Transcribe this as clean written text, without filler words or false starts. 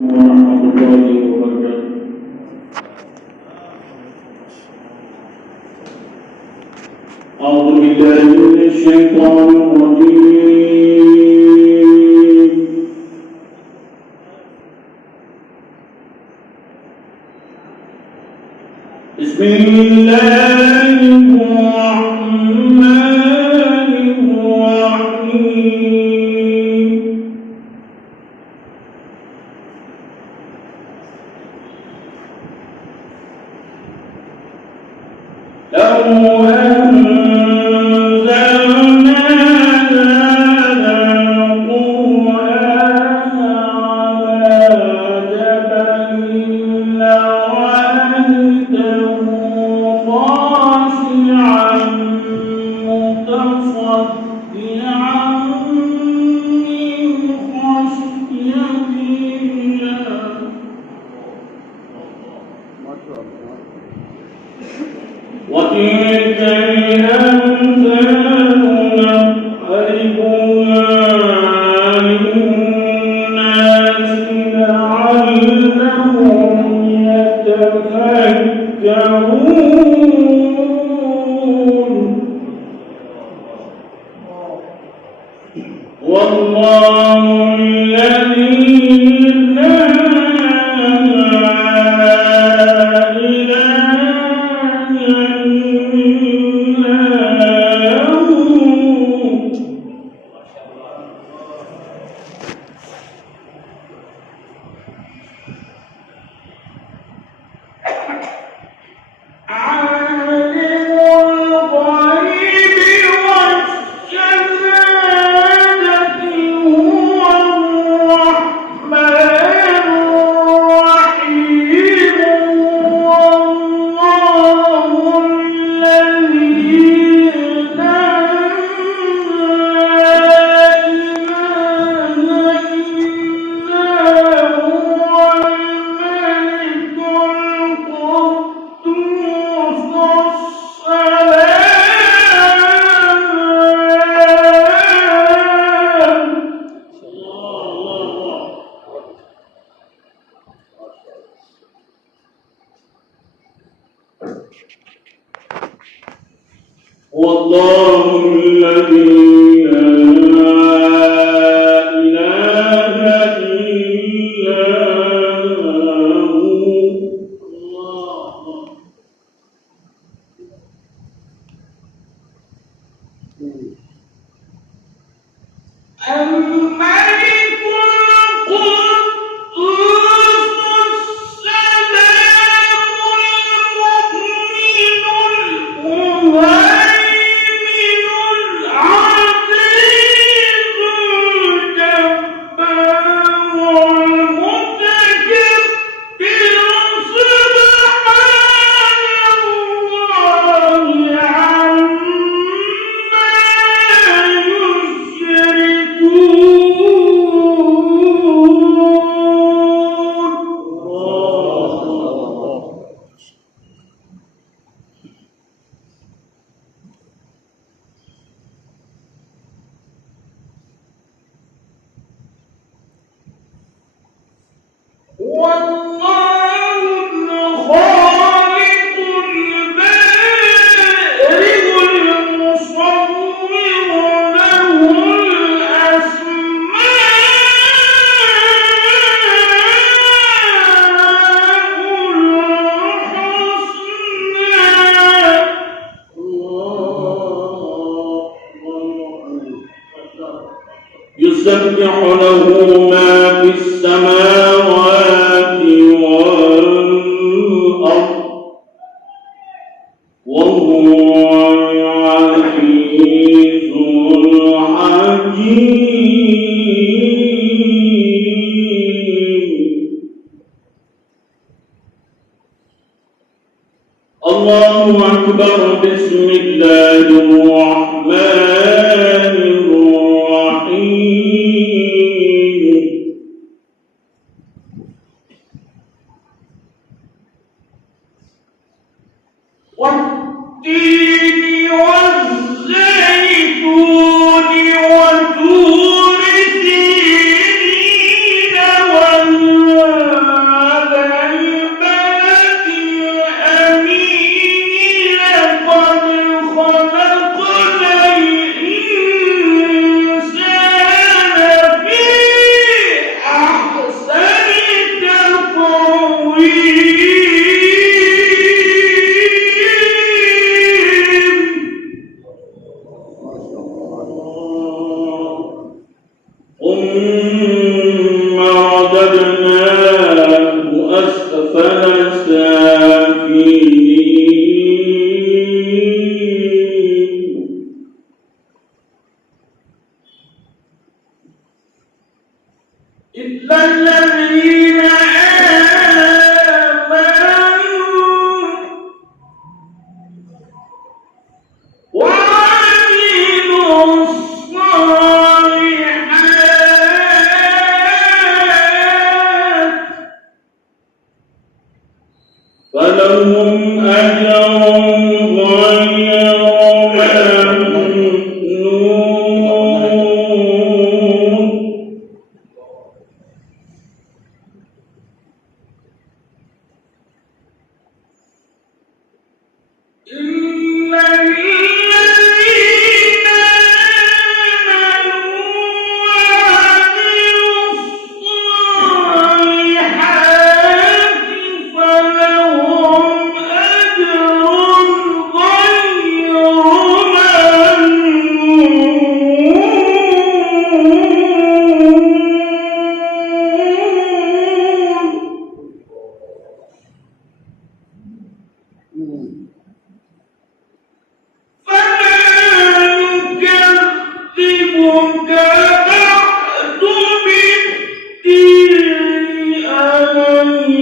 ورحمة الله وبركاته. أعوذ بالله من الشيطان الرجيم. بسم الله الرحمن الرحيم. لو أنزلنا هذا القرآن على جبل لرأيته خاشعا متصدعا من خشية الله. وتلك الأمثال نضربها للناس لعلهم يتفكرون. والله الذي لا والله الذي لا إله إلا هو. الملك القدوس السلام المؤمن المهيمن العزيز الجبار المتكبر سبحان الله عما والله الخالق البارئ المصور له الأسماء الحسنى. يسبح له ما في السماوات والأرض وهو العزيز الحكيم. الله أكبر. بسم الله الرحمن الرحيم. والتين والزيتون وطور سينين والله فلهم أجر غير ممنون إن الذين آمنوا وعملوا الصالحات فلهم أجر غير ممنون فما يكذبك بعد بالدين أليس